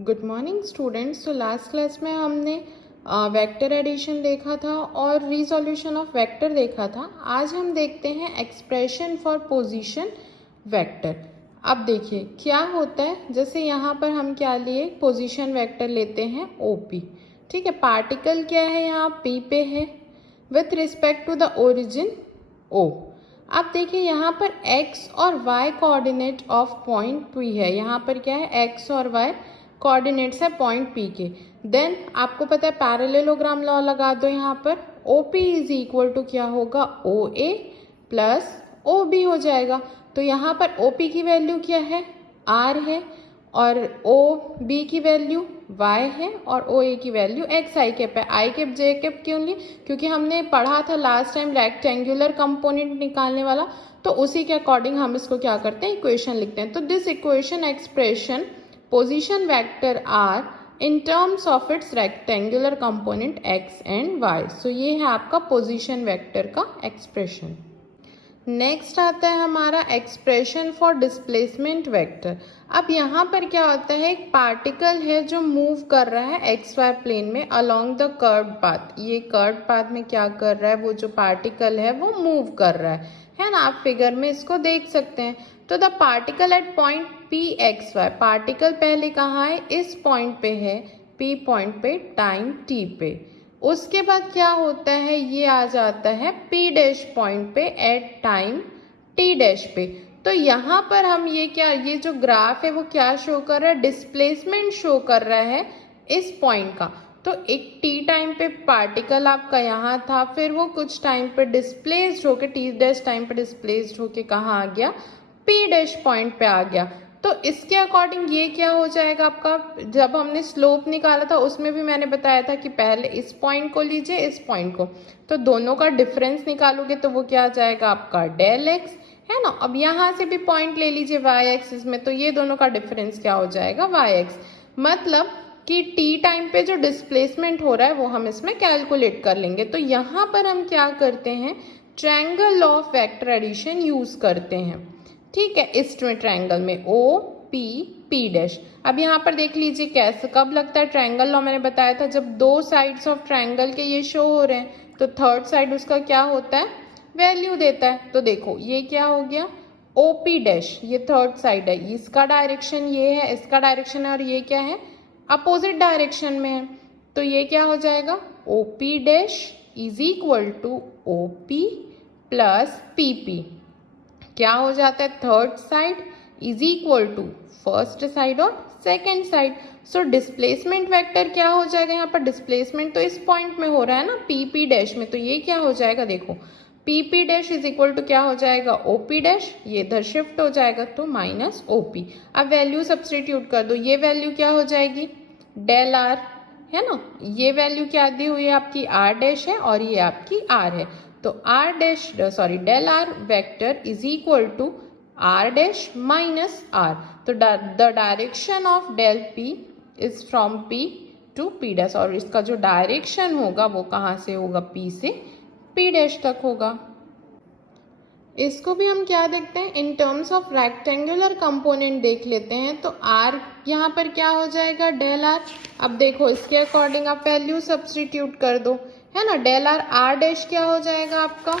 Good morning students. तो last class में हमने वेक्टर एडिशन देखा था और रीसोल्यूशन ऑफ वेक्टर देखा था। आज हम देखते हैं एक्सप्रेशन फॉर पोजीशन वेक्टर। अब देखिए क्या होता है, जैसे यहाँ पर हम क्या लिए, पोजीशन वेक्टर लेते हैं OP। ठीक है, पार्टिकल क्या है यहाँ P पे है with respect to the origin O। अब देखिए यहाँ पर x और y coordinate of point P है। यहाँ पर क्या है, x और y कोऑर्डिनेट्स है पॉइंट P के। देन आपको पता है पैरेललोग्राम लॉ लगा दो। यहाँ पर OP इज इक्वल टू क्या होगा, OA प्लस OB हो जाएगा। तो यहाँ पर OP की वैल्यू क्या है, R है, और OB की वैल्यू y है, और OA की वैल्यू x i कैप है। i कैप j कैप क्यों ली, क्योंकि हमने पढ़ा था लास्ट टाइम रेक्टेंगुलर कंपोनेंट निकालने वाला, तो उसी के अकॉर्डिंग हम इसको क्या करते हैं, इक्वेशन लिखते हैं। तो this equation expression position vector R in terms of its rectangular component x and y। So ये है आपका पोजीशन वेक्टर का एक्सप्रेशन। नेक्स्ट आता है हमारा एक्सप्रेशन फॉर डिस्प्लेसमेंट वेक्टर। अब यहाँ पर क्या होता है, एक पार्टिकल है जो मूव कर रहा है XY प्लेन में अलोंग द कर्व्ड पाथ। ये कर्व्ड पाथ में क्या कर रहा है, वो जो पार्टिकल है वो मूव कर रहा है ना। आप फिगर में इसको देख सकते हैं। तो the particle at point PXY, particle पहले कहाँ है, इस पॉइंट पे है, P पॉइंट पे टाइम T पे। उसके बाद क्या होता है, ये आ जाता है P डैश पॉइंट पे एट टाइम T डैश पे। तो यहाँ पर हम ये क्या, ये जो ग्राफ है वो क्या शो कर रहा है, डिस्प्लेसमेंट शो कर रहा है इस पॉइंट का। तो एक T टाइम पे पार्टिकल आपका यहाँ था, फिर वो कुछ टाइम पे डिस्प्लेस्ड होके T डैश टाइम पे डिस्प्लेस्ड होके कहाँ आ गया, P डैश पॉइंट पे आ गया। तो इसके अकॉर्डिंग ये क्या हो जाएगा आपका, जब हमने स्लोप निकाला था उसमें भी मैंने बताया था कि पहले इस पॉइंट को लीजिए, इस पॉइंट को, तो दोनों का डिफरेंस निकालोगे तो वो क्या आ जाएगा आपका डेल एक्स, है ना। अब यहाँ से भी पॉइंट ले लीजिए y एक्सिस में, तो ये दोनों का डिफरेंस क्या हो जाएगा, y एक्स। मतलब कि t टाइम पे जो डिस्प्लेसमेंट हो रहा है वो हम इसमें कैलकुलेट कर लेंगे। तो यहाँ पर हम क्या करते हैं, triangle law of vector addition use करते हैं। ठीक है, इस ट्रायंगल में OP P डैश। अब यहाँ पर देख लीजिए कैसे, कब लगता है ट्रायंगल लॉ, मैंने बताया था जब दो साइड्स ऑफ ट्रायंगल के ये शो हो रहे हैं, तो थर्ड साइड उसका क्या होता है, वैल्यू देता है। तो देखो ये क्या हो गया, OP डैश, ये थर्ड साइड है, इसका डायरेक्शन ये है, इसका डायरेक्शन है, और ये क्या है, अपोजिट डायरेक्शन में है। तो ये क्या हो जाएगा, OP dash is equal to OP plus PP। क्या हो जाता है, third side is equal to first side और second side. So displacement vector क्या हो जाएगा, यहाँ पर डिस्प्लेसमेंट तो इस पॉइंट में हो रहा है ना, PP डैश में, तो ये क्या हो जाएगा, देखो PP dash is equal to क्या हो जाएगा, OP डैश, ये इधर शिफ्ट हो जाएगा तो माइनस OP। अब वैल्यू सब्सटीट्यूट कर दो, ये वैल्यू क्या हो जाएगी, डेल R, है ना। ये वैल्यू क्या दी हुई है आपकी, R डैश है, और ये आपकी R है। तो R dash del R vector is equal to R dash minus R। तो the direction of del P is from P to P dash, और इसका जो डायरेक्शन होगा वो कहाँ से होगा, P से P डैश तक होगा। इसको भी हम क्या देखते हैं, इन टर्म्स ऑफ रेक्टेंगुलर कंपोनेंट देख लेते हैं। तो R यहाँ पर क्या हो जाएगा, डेल R। अब देखो इसके अकॉर्डिंग आप वैल्यू सब्सटीट्यूट कर दो, है ना। डेल R डैश क्या हो जाएगा आपका,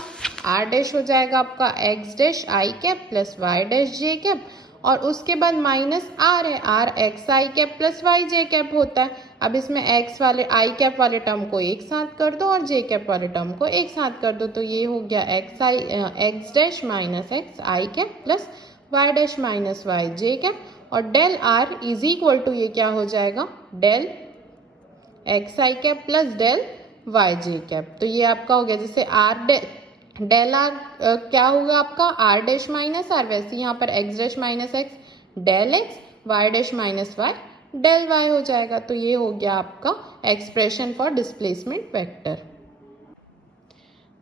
R डैश हो जाएगा आपका x dash i cap plus y dash j cap, और उसके बाद माइनस R है, R x i cap plus y j cap होता है। अब इसमें x वाले i कैप वाले टर्म को एक साथ कर दो और j कैप वाले टर्म को एक साथ कर दो, तो ये हो गया x dash minus x i cap plus y dash minus y j cap, और del R is equal to ये क्या हो जाएगा, del x i cap plus del y j cap. तो ये आपका हो गया, जैसे डेल R क्या होगा आपका, R डैश माइनस R, वैसे यहाँ पर x dash minus x del x, y dash minus y del y हो जाएगा। तो ये हो गया आपका expression for displacement vector.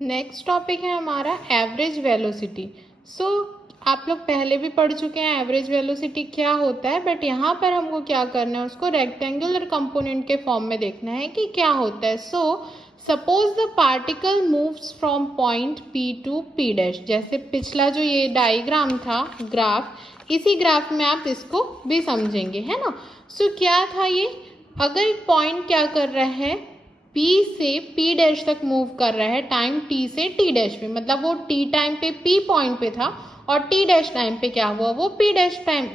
Next topic है हमारा एवरेज वेलोसिटी। सो आप लोग पहले भी पढ़ चुके हैं एवरेज वेलोसिटी क्या होता है, बट यहाँ पर हमको क्या करना है, उसको रेक्टेंगुलर कंपोनेंट के फॉर्म में देखना है कि क्या होता है। So suppose the particle moves from point P to P dash. जैसे पिछला जो ये डायग्राम था, ग्राफ, इसी ग्राफ में आप इसको भी समझेंगे, है ना। सो क्या था ये, अगर एक पॉइंट क्या कर रहा है, P से P डैश तक मूव कर रहा है टाइम T से T डैश पे, मतलब वो T टाइम पे P पॉइंट पे था और T डैश टाइम पे क्या हुआ, वो P डैश टाइम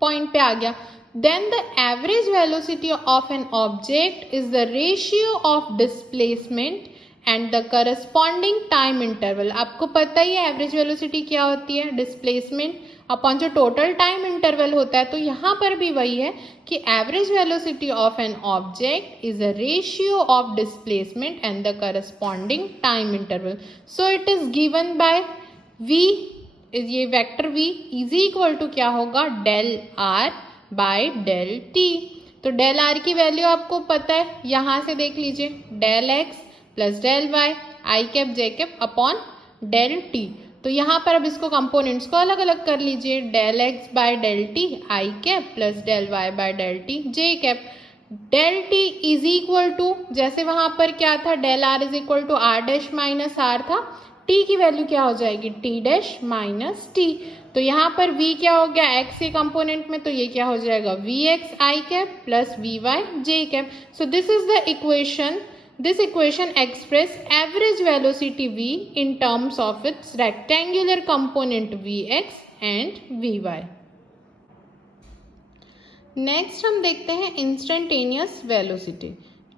पॉइंट पे आ गया। Then the average velocity of an object is the ratio of displacement and the corresponding time interval। आपको पता ही है एवरेज वेलोसिटी क्या होती है, डिस्प्लेसमेंट अपॉन जो टोटल टाइम इंटरवल होता है। तो यहाँ पर भी वही है कि average velocity of an object is a ratio of displacement and the corresponding time interval. So it is given by v, ये vector v is equal to क्या होगा, del r by del t। तो del r की value आपको पता है, यहाँ से देख लीजिए, del x plus del Y आई कैप जे कैप अपॉन डेल टी। तो यहाँ पर अब इसको कंपोनेंट्स को अलग अलग कर लीजिए, del X by del T I cap plus del Y by del T J cap. Del T is equal to, जैसे वहां पर क्या था, del R is equal to R dash minus R था, टी की वैल्यू क्या हो जाएगी, टी डैश माइनस टी। तो यहाँ पर v क्या हो गया, x के कंपोनेंट में, तो ये क्या हो जाएगा, V X I cap plus V Y J cap. So this is the equation, this equation express average velocity v in terms of its rectangular component vx and vy। Next हम देखते हैं instantaneous velocity.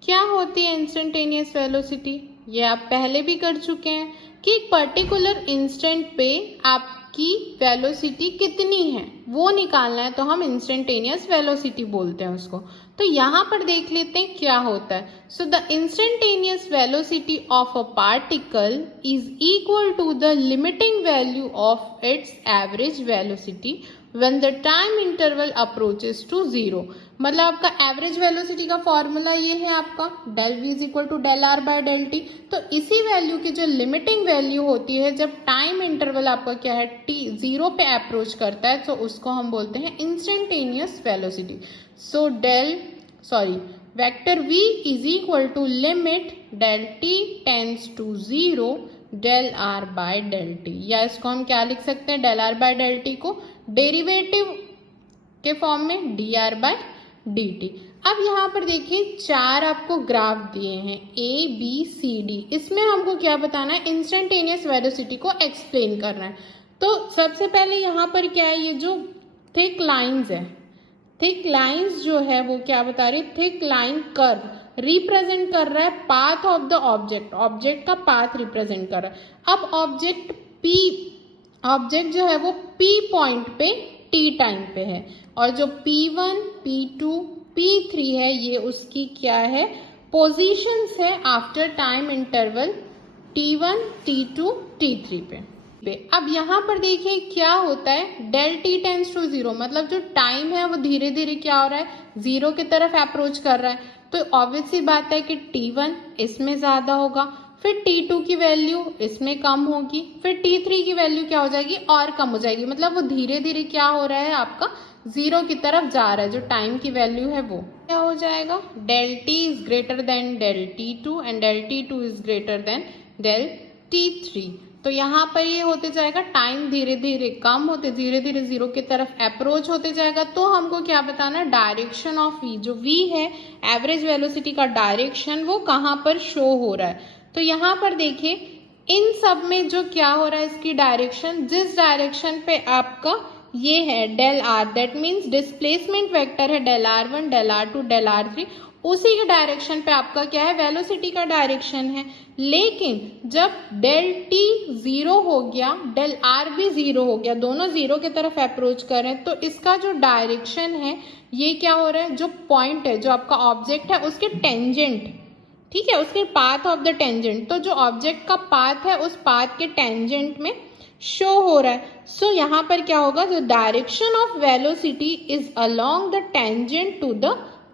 क्या होती है instantaneous velocity, ये आप पहले भी कर चुके हैं कि एक पर्टिकुलर इंस्टेंट पे आपकी वेलोसिटी कितनी है वो निकालना है, तो हम इंस्टेंटेनियस वेलोसिटी बोलते हैं उसको। तो यहाँ पर देख लेते हैं क्या होता है। So the instantaneous velocity of a particle is equal to the limiting value of its average velocity when the time interval approaches to zero. मतलब आपका एवरेज वेलोसिटी का फॉर्मूला ये है आपका, del V is equal to del R by del T. तो इसी value की जो लिमिटिंग वैल्यू होती है जब टाइम इंटरवल आपका क्या है, टी जीरो पे अप्रोच करता है, तो उसको हम बोलते हैं instantaneous velocity. So vector v is equal to limit del t tends to zero del r by del T, या इसको हम क्या लिख सकते हैं, del r by del T को डेरिवेटिव के फॉर्म में dr बाय dt। अब यहाँ पर देखिए चार आपको ग्राफ दिए हैं a b c d, इसमें हमको क्या बताना है, इंस्टेंटेनियस वेलोसिटी को एक्सप्लेन करना है। तो सबसे पहले यहाँ पर क्या है, ये जो थिक लाइंस है, थिक लाइंस जो है वो क्या बता रही है, थिक लाइन कर्व रिप्रेजेंट कर रहा है path of the object, object का पाथ रिप्रेजेंट कर रहा है। अब ऑब्जेक्ट जो है वो P पॉइंट पे T टाइम पे है, और जो P1, P2, P3 है ये उसकी क्या है, पोजीशंस है after time interval T1, T2, T3 पे। अब यहाँ पर देखिए क्या होता है, del T tends to zero, मतलब जो टाइम है वो धीरे धीरे क्या हो रहा है, जीरो की तरफ अप्रोच कर रहा है। तो ऑब्वियस सी बात है कि T1 इसमें ज्यादा होगा, फिर T2 की वैल्यू इसमें कम होगी, फिर T3 की वैल्यू क्या हो जाएगी, और कम हो जाएगी। मतलब वो धीरे धीरे क्या हो रहा है, आपका जीरो की तरफ जा रहा है। जो टाइम की वैल्यू है वो क्या हो जाएगा, del T is greater than del T2 and del T2 is greater than del T3। तो यहाँ पर ये होते जाएगा, टाइम धीरे धीरे कम होते, धीरे धीरे जीरो की तरफ अप्रोच होते जाएगा। तो हमको क्या बताना, डायरेक्शन ऑफ v, जो v है एवरेज वेलोसिटी का डायरेक्शन, वो कहाँ पर शो हो रहा है। तो यहाँ पर देखिए इन सब में जो क्या हो रहा है, इसकी डायरेक्शन, जिस डायरेक्शन पे आपका ये है del r, that means displacement vector है del r1, del r2, del r3, उसी के डायरेक्शन पे आपका क्या है, वेलोसिटी का डायरेक्शन है। लेकिन जब डेल टी जीरो हो गया, डेल आर भी जीरो हो गया, दोनों जीरो की तरफ अप्रोच कर रहे हैं, तो इसका जो डायरेक्शन है ये क्या हो रहा है, जो पॉइंट है, जो आपका ऑब्जेक्ट है उसके टेंजेंट, ठीक है, उसके पाथ ऑफ द टेंजेंट, तो जो ऑब्जेक्ट का पाथ है उस पाथ के टेंजेंट में शो हो रहा है। सो यहाँ पर क्या होगा, जो direction of velocity is along the tangent to the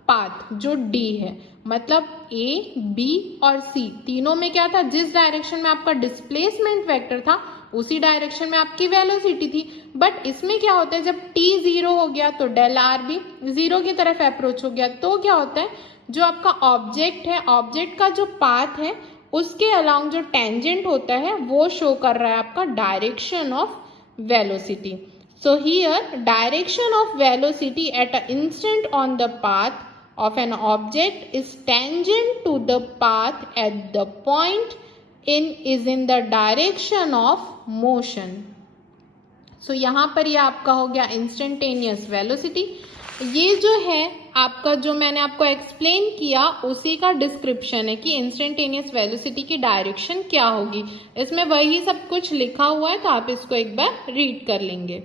path, जो D है, मतलब A, B और C तीनों में क्या था, जिस डायरेक्शन में आपका डिस्प्लेसमेंट वेक्टर था उसी डायरेक्शन में आपकी वेलोसिटी थी। बट इसमें क्या होता है, जब T जीरो हो गया तो डेल R भी जीरो की तरफ अप्रोच हो गया, तो क्या होता है, जो आपका ऑब्जेक्ट है, ऑब्जेक्ट का जो पाथ है उसके अलोंग जो टेंजेंट होता है वो शो कर रहा है आपका direction of velocity. So here direction of velocity at an instant on the path of an object is tangent to the path at the point is in the direction of motion. So यहाँ पर ये आपका हो गया instantaneous velocity. ये जो है आपका जो मैंने आपको एक्सप्लेन किया उसी का डिस्क्रिप्शन है कि इंस्टेंटेनियस वेलोसिटी की डायरेक्शन क्या होगी। इसमें वही सब कुछ लिखा हुआ है, तो आप इसको एक बार रीड कर लेंगे।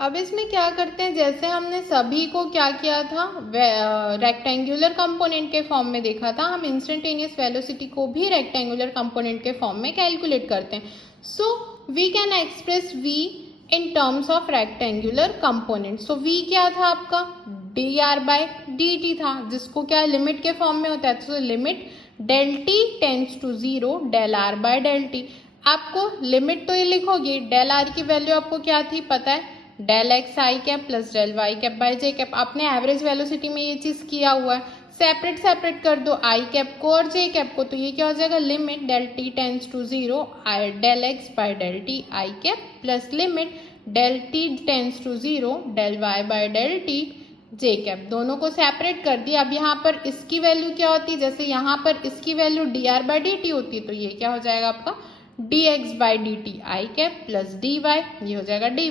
अब इसमें क्या करते हैं, जैसे हमने सभी को क्या किया था, रेक्टेंगुलर कंपोनेंट के फॉर्म में देखा था, हम इंस्टेंटेनियस वेलोसिटी को भी रेक्टेंगुलर कंपोनेंट के फॉर्म में कैलकुलेट करते हैं। So we can express v in terms of rectangular component. So v क्या था आपका, dr/dt था, जिसको क्या लिमिट के फॉर्म में होता है, तो limit del t tends to 0 del r/del t। आपको लिमिट तो ये लिखोगे, del r की वैल्यू आपको क्या थी पता है, del X I cap plus del Y cap by J cap. आपने एवरेज वेलोसिटी में ये चीज किया हुआ है, सेपरेट कर दो आई कैप को और जे कैप को, तो ये क्या हो जाएगा, limit del T tends to 0 del X by del T I cap plus limit del T tends to 0 del Y by del T J cap. दोनों को सेपरेट कर दिया। अब यहाँ पर इसकी वैल्यू क्या होती है, जैसे यहाँ पर इसकी value D R by D T होती है, तो ये क्या हो जाएगा आपका dx by D T I cap plus dy, ये हो जाएगा dy,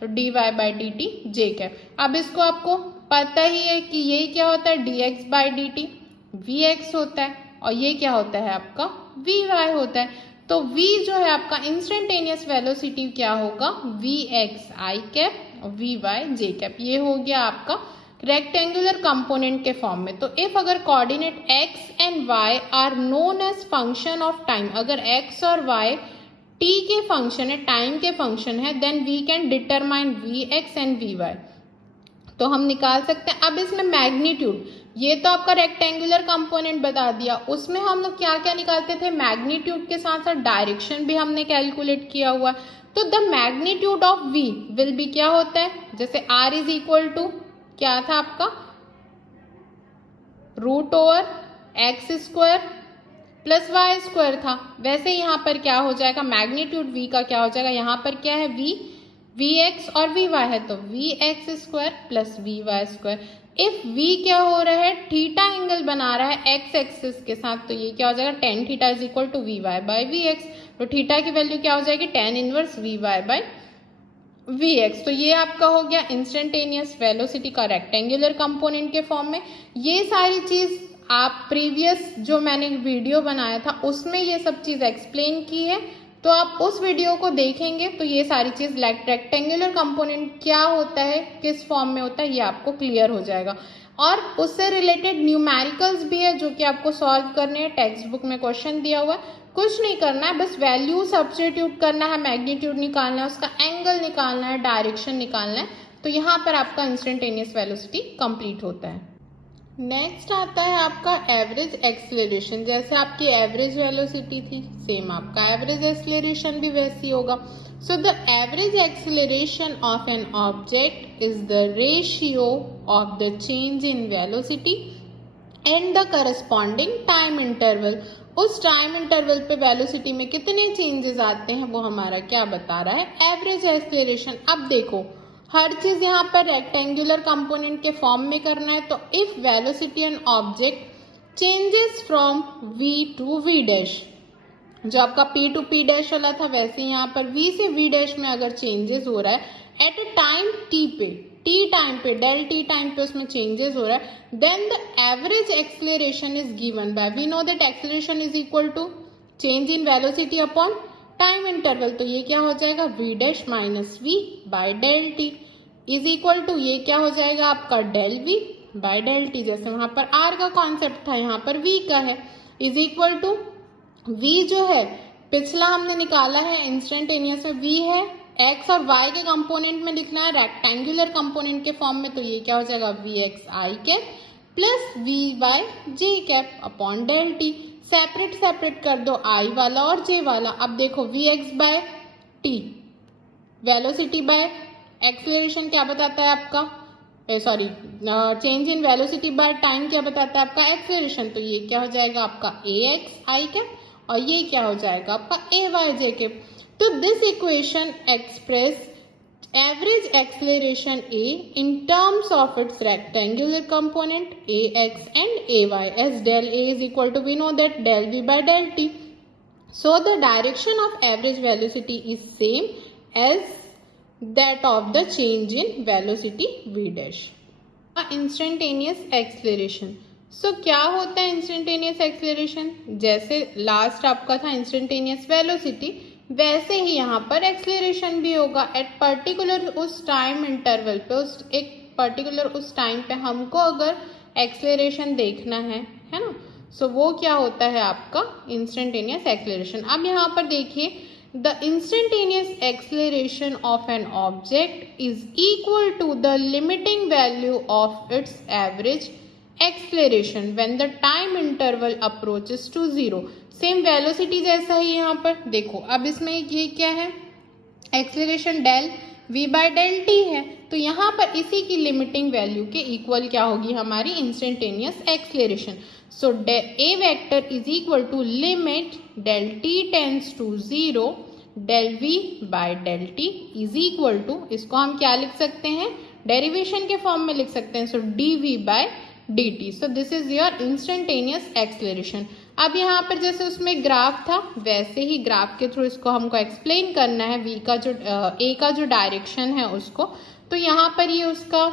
तो dy by D T J cap. अब इसको आपको पता ही है कि ये क्या होता है, dx by D T vx होता है, और ये क्या होता है आपका vy होता है। तो v जो है आपका इंस्टेंटेनियस वेलोसिटी क्या होगा, vx आई कैप और vy जे कैप। ये हो गया आपका रेक्टेंगुलर कंपोनेंट के फॉर्म में। तो इफ अगर coordinate x and y are known as function of time, अगर x और y t के फंक्शन है, टाइम के फंक्शन है, then we can determine vx and vy। तो हम निकाल सकते हैं। अब इसमें मैग्नीट्यूड, ये तो आपका रेक्टेंगुलर कंपोनेंट बता दिया, उसमें हम लोग क्या क्या निकालते थे, मैग्नीट्यूड के साथ साथ डायरेक्शन भी हमने कैलकुलेट किया हुआ है। तो the magnitude of v will be क्या होता है, जैसे r इज इक्वल टू क्या था आपका, root over X square plus Y square था, वैसे यहाँ पर क्या हो जाएगा, मैग्नीट्यूड v का क्या हो जाएगा, यहाँ पर क्या है vx और vy है, तो vx square plus vy square. If v क्या हो रहा है, थीटा एंगल बना रहा है x एक्सिस के साथ, तो ये क्या हो जाएगा, tan theta is equal to vy by vx। तो थीटा की वैल्यू क्या हो जाएगी, tan inverse vy by vx। तो ये आपका हो गया इंस्टेंटेनियस वेलोसिटी का रेक्टेंगुलर कंपोनेंट के फॉर्म में। ये सारी चीज आप प्रीवियस जो मैंने वीडियो बनाया था उसमें ये सब चीज एक्सप्लेन की है, तो आप उस वीडियो को देखेंगे तो ये सारी चीज रेक्टेंगुलर कंपोनेंट क्या होता है, किस फॉर्म में होता है, ये आपको क्लियर हो जाएगा। और उससे रिलेटेड न्यूमेरिकल्स भी है जो कि आपको सॉल्व करने हैं, टेक्स्ट बुक में क्वेश्चन दिया हुआ है, कुछ नहीं करना है, बस वैल्यू सब्स्टिट्यूट करना है, मैग्नीट्यूड निकालना है, उसका एंगल निकालना है, डायरेक्शन निकालना है, तो यहाँ पर आपका इंस्टेंटेनियस वेलोसिटी कंप्लीट होता है। नेक्स्ट आता है आपका एवरेज एक्सेलरेशन। जैसे आपकी एवरेज वेलोसिटी थी, सेम आपका एवरेज एक्सेलरेशन भी वैसी होगा। So the average acceleration of an object is the ratio of the change in velocity and the corresponding time interval. उस टाइम इंटरवल पे वेलोसिटी में कितने चेंजेस आते हैं वो हमारा क्या बता रहा है, एवरेज एक्सेलरेशन। अब देखो हर चीज यहाँ पर रेक्टेंगुलर कंपोनेंट के फॉर्म में करना है, तो if velocity and object changes from v to v dash, जो आपका p टू p डैश वाला था, वैसे यहाँ पर v से v डैश में अगर चेंजेस हो रहा है एट अ टाइम t पे, t टाइम पे, डेल t टाइम पे उसमें चेंजेस हो रहा है, then the average acceleration is given by, we know that acceleration is equal to change in velocity upon time interval. तो ये क्या हो जाएगा, v dash minus v by del t is equal to, ये क्या हो जाएगा आपका del v by del t, जैसे वहां पर r का कॉन्सेप्ट था यहाँ पर v का है, इज इक्वल टू v जो है पिछला हमने निकाला है इंस्टेंटेनियस में, v है x और y के कंपोनेंट में लिखना है रेक्टेंगुलर कंपोनेंट के फॉर्म में, तो ये क्या हो जाएगा vx i cap plus vy j cap upon del t। Separate कर दो i वाला और j वाला। अब देखो vx by t velocity by acceleration क्या बताता है आपका, sorry change in velocity by time क्या बताता है आपका, एक्सेलरेशन। तो ये क्या हो जाएगा आपका ax आई कैप और ये क्या हो जाएगा आपका ay j कैप। तो this equation express average acceleration A in terms of its rectangular component ax and ay, as del A is equal to, we know that del V by del T. So the direction of average velocity is same as that of the change in velocity v dash. Instantaneous acceleration. So क्या होता है instantaneous acceleration? जैसे last आपका था instantaneous velocity, वैसे ही यहाँ पर acceleration भी होगा एट पर्टिकुलर उस टाइम इंटरवल पे, उस एक पर्टिकुलर उस टाइम पे हमको अगर एक्सलेरेशन देखना है ना, सो वो क्या होता है आपका इंस्टेंटेनियस एक्सलेरेशन. अब यहाँ पर देखिए, the instantaneous acceleration of an object is equal to the limiting value of its average acceleration when the time interval approaches to zero. Same velocity जैसा ही यहाँ पर देखो. अब इसमें ये क्या है, acceleration del v by del T है, तो यहाँ पर इसी की लिमिटिंग वैल्यू के इक्वल क्या होगी हमारी instantaneous acceleration. So A vector is equal to limit del T tends to zero del v by del T is equal to, इसको हम क्या लिख सकते हैं, डेरिवेशन के फॉर्म में लिख सकते हैं. सो dv by dt. So this is your instantaneous acceleration. अब यहाँ पर जैसे उसमें ग्राफ था वैसे ही ग्राफ के थ्रू इसको हमको एक्सप्लेन करना है. v का जो a का जो डायरेक्शन है उसको, तो यहाँ पर ये उसका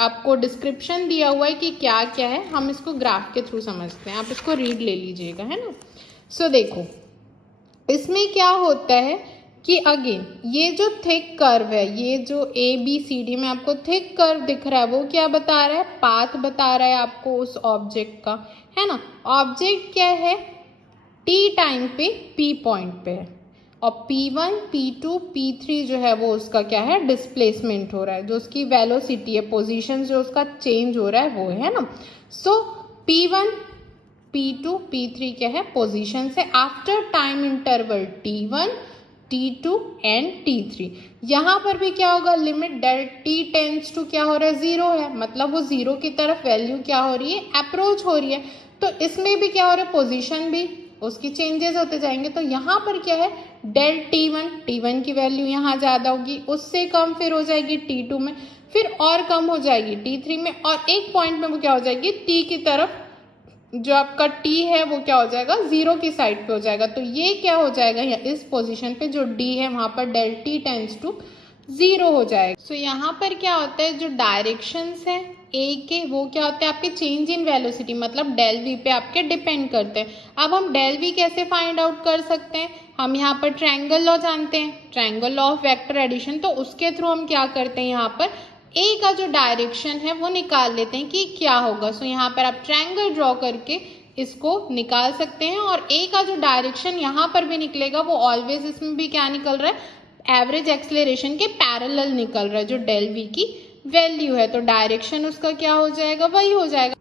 आपको डिस्क्रिप्शन दिया हुआ है कि क्या क्या है, हम इसको ग्राफ के थ्रू समझते हैं. आप इसको रीड ले लीजिएगा, है ना. सो देखो इसमें क्या होता है कि अगेन ये जो थिक कर्व है, ये जो ABCD में आपको थिक कर्व दिख रहा है, वो क्या बता रहा है, पाथ बता रहा है आपको उस ऑब्जेक्ट का, है ना. ऑब्जेक्ट क्या है, t टाइम पे P पॉइंट पे है, और P1, P2, P3 जो है वो उसका क्या है, डिस्प्लेसमेंट हो रहा है, जो उसकी वेलोसिटी है, पोजीशन जो उसका चेंज हो रहा है वो है ना. सो P1, P2, P3 क्या है, पोजीशन से after time interval T1, T2 and T3. यहाँ पर भी क्या होगा, limit del T tends to क्या हो रहा है, जीरो है, मतलब वो जीरो की तरफ वैल्यू क्या हो रही है, अप्रोच हो रही है. तो इसमें भी क्या हो रहा है, पोजीशन भी उसकी चेंजेस होते जाएंगे. तो यहाँ पर क्या है, डेल T1 की वैल्यू यहाँ ज़्यादा होगी, उससे कम फिर हो जाएगी T2 में, फिर और कम हो जाएगी T3 में, और एक पॉइंट में वो क्या हो जाएगी, T की तरफ जो आपका T है वो क्या हो जाएगा, जीरो की साइड पे हो जाएगा. तो ये क्या हो जाएगा, इस पोजीशन पे जो D है वहां पर del T tends to zero हो जाएगा. सो यहाँ पर क्या होता है, जो डायरेक्शंस है A के वो क्या होते हैं आपके चेंज इन वेलोसिटी, मतलब डेल V पे आपके डिपेंड करते हैं. अब हम डेल V कैसे फाइंड आउट कर सकते हैं, हम यहाँ पर ट्रायंगल लॉ जानते हैं, triangle law of vector addition. तो उसके थ्रू हम क्या करते हैं, यहाँ पर A का जो डायरेक्शन है वो निकाल लेते हैं कि क्या होगा. सो यहाँ पर आप ट्रायंगल ड्रॉ करके इसको निकाल सकते हैं, और A का जो डायरेक्शन यहाँ पर भी निकलेगा वो ऑलवेज इसमें भी क्या निकल रहा है, एवरेज एक्सलेरेशन के पैरेलल निकल रहा है, जो डेल V की वैल्यू है. तो डायरेक्शन उसका क्या हो जाएगा, वही हो जाएगा.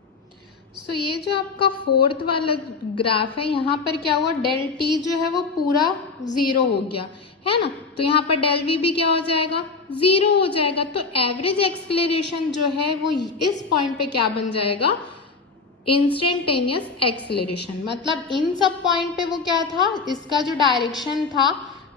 सो ये जो आपका फोर्थ वाला ग्राफ है, यहाँ पर क्या हुआ, डेल T जो है वो पूरा जीरो हो गया, है ना. तो यहाँ पर डेल V भी क्या हो जाएगा, जीरो हो जाएगा. तो एवरेज एक्सलेरेशन जो है वो इस पॉइंट पे क्या बन जाएगा, इंस्टेंटेनियस एक्सलेरेशन. मतलब इन सब पॉइंट पे वो क्या था, इसका जो डायरेक्शन था,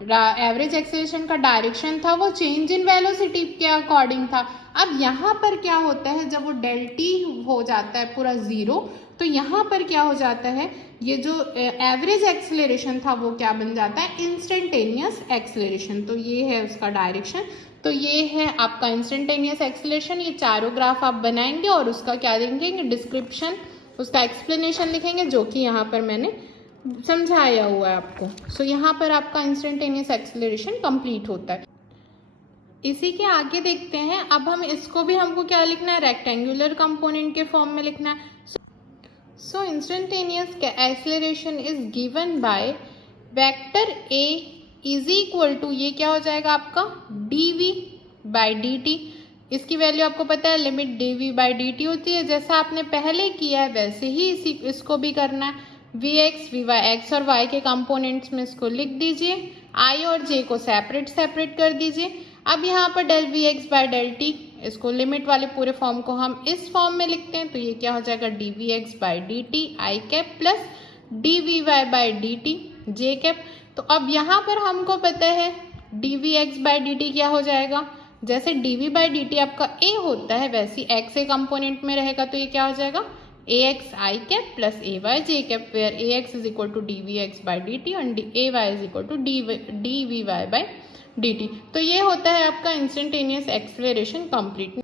एवरेज एक्सलेरेशन का डायरेक्शन था वो चेंज इन वेलोसिटी के अकॉर्डिंग था. अब यहाँ पर क्या होता है, जब वो डेल T हो जाता है पूरा जीरो, तो यहाँ पर क्या हो जाता है, ये जो एवरेज एक्सलेरेशन था वो क्या बन जाता है, इंस्टेंटेनियस एक्सलेरेशन. तो ये है उसका डायरेक्शन. तो ये है आपका इंस्टेंटेनियस एक्सलेरेशन. ये चारों ग्राफ आप बनाएंगे और उसका क्या देंगे, डिस्क्रिप्शन, उसका एक्सप्लेनेशन लिखेंगे, जो कि यहाँ पर मैंने समझाया हुआ है आपको. सो यहाँ पर आपका इंस्टेंटेनियस एक्सलेरेशन कंप्लीट होता है. इसी के आगे देखते हैं. अब हम इसको भी हमको क्या लिखना है, रेक्टेंगुलर कंपोनेंट के फॉर्म में लिखना है. So instantaneous acceleration is given by vector A is equal to, ये क्या हो जाएगा आपका, dv बाई dt. इसकी वैल्यू आपको पता है, लिमिट dv बाई dt होती है. जैसा आपने पहले किया है वैसे ही इसको भी करना है. vx, vy, x और y के कंपोनेंट्स में इसको लिख दीजिए, i और j को सेपरेट कर दीजिए. अब यहाँ पर del vx by del t, इसको लिमिट वाले पूरे फॉर्म को हम इस फॉर्म में लिखते हैं. तो ये क्या हो जाएगा, dvx by dt i cap plus dvy by dt j cap. तो अब यहाँ पर हमको पता है dvx बाई dt क्या हो जाएगा, जैसे dv बाई dt आपका a होता है वैसे x ए कंपोनेंट में रहेगा, तो ये क्या हो जाएगा ax i cap plus ay j cap, where ax is equal to dvx by dt and ay is equal to dvy by dt। तो ये होता है आपका इंस्टेंटेनियस एक्सेलरेशन कंप्लीट।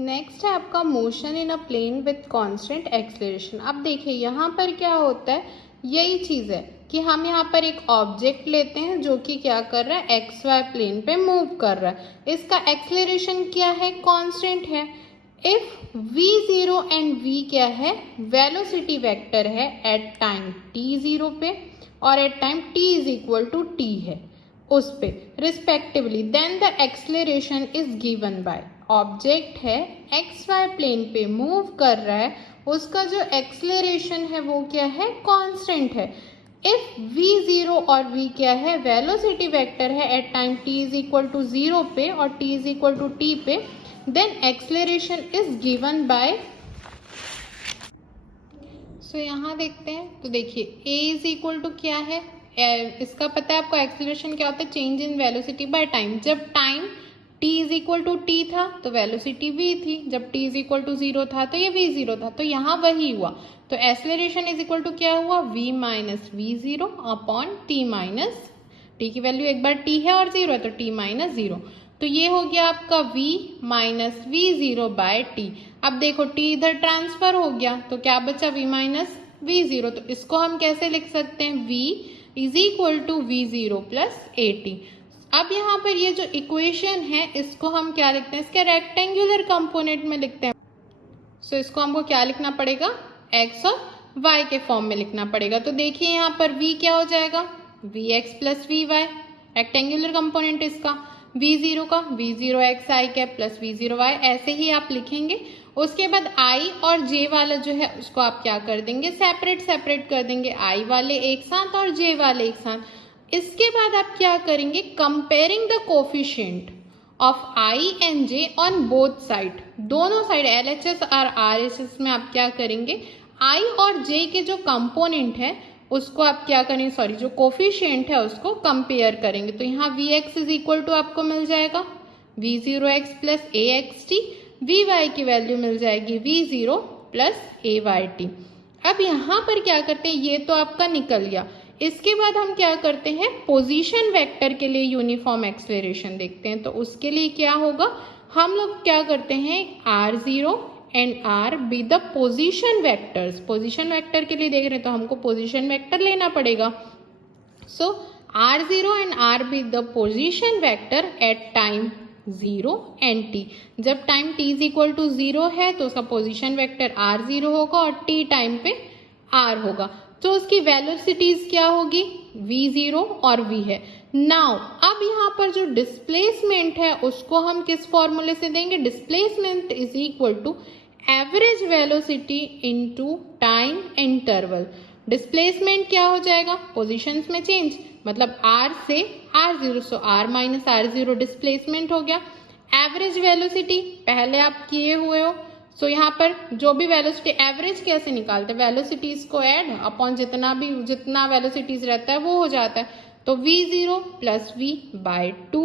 नेक्स्ट है आपका motion in a plane with constant acceleration. अब देखिए यहाँ पर क्या होता है, यही चीज़ है कि हम यहाँ पर एक ऑब्जेक्ट लेते हैं जो कि क्या कर रहा है एक्स वाई प्लेन पे मूव कर रहा है। इसका एक्सेलरेशन क्या है, कांस्टेंट है। इफ v0 एंड v क्या है, वेलोसिटी वेक्टर है एट टाइम t0 पे और at time t is equal to t है उस पे respectively, then the acceleration is given by, object है एक्स वाई प्लेन पे मूव कर रहा है, उसका जो एक्सेलरेशन है वो क्या है, कांस्टेंट है। इफ v0 और v क्या है, वेलोसिटी वेक्टर है at time t is equal to 0 पे और t is equal to t पे, then acceleration is given by. So यहाँ देखते हैं, तो देखिए a इज इक्वल टू क्या है, इसका पता है आपको एक्सेलरेशन क्या होता है, change in velocity by time. जब time t is equal to T था तो वेलोसिटी v थी, जब t इज इक्वल टू 0 था तो ये v0 था, तो यहाँ वही हुआ। तो एक्सेलरेशन इज इक्वल टू क्या हुआ, v minus v0 upon t minus, t की वैल्यू एक बार t है और 0 है तो t माइनस 0, तो ये हो गया आपका v minus v0 bye t। अब देखो t इधर ट्रांसफर हो गया तो क्या बचा, v माइनस v0, तो इसको हम कैसे लिख सकते हैं, v is equal to v0 plus at। अब यहाँ पर ये जो इक्वेशन है इसको हम क्या लिखते हैं, इसके रेक्टेंगुलर कंपोनेंट में लिखते हैं। सो इसको हमको क्या लिखना पड़ेगा, x और y के फॉर्म में लिखना पड़ेगा। तो देखिए यहाँ पर v क्या हो जाएगा, vx plus vy, rectangular component इसका, v0 का v0 x आई कैप प्लस v0 y, ऐसे ही आप लिखेंगे। उसके बाद i और j वाला जो है उसको आप क्या कर देंगे, सेपरेट कर देंगे, i वाले एक साथ और j वाले एक साथ। इसके बाद आप क्या करेंगे, comparing the coefficient of I and J on both side, दोनों साइड LHS और RHS में आप क्या करेंगे, आई और जे के जो कंपोनेंट है उसको आप क्या करेंगे, सॉरी जो कोफिशिएंट है उसको कंपेयर करेंगे। तो यहाँ Vx इज इक्वल टू आपको मिल जाएगा v0x प्लस axt, Vy की वैल्यू मिल जाएगी v0 प्लस ayt। अब यहाँ पर क्या करते हैं, ये तो आपका निकल गया। इसके बाद हम क्या करते हैं, पोजीशन वेक्टर के लिए यूनिफॉर्म एक्सेलरेशन देखते हैं। तो उसके लिए क्या होगा, हम लोग क्या करते हैं, r0 and r be the position vectors. Position vector के लिए देख रहे हैं तो हमको पोजीशन वेक्टर लेना पड़ेगा। So r0 and r be the position vector at time 0 and t। जब time t is equal to 0 है तो उसका पोजीशन वेक्टर r0 होगा और t टाइम पे r होगा, तो उसकी वेलोसिटीज क्या होगी, v0 और v है। नाउ अब यहाँ पर जो डिस्प्लेसमेंट है उसको हम किस फॉर्मूले से देंगे, displacement is equal to average velocity into time interval. Displacement क्या हो जाएगा, पोजीशंस में चेंज, मतलब r से r0, सो r माइनस r0 डिस्प्लेसमेंट हो गया। एवरेज वेलोसिटी पहले आप किए हुए हो, सो यहाँ पर जो भी वेलोसिटी, एवरेज कैसे निकालते हैं, वेलोसिटीज को ऐड अपॉन जितना वेलोसिटीज रहता है वो हो जाता है। तो v0 plus v by 2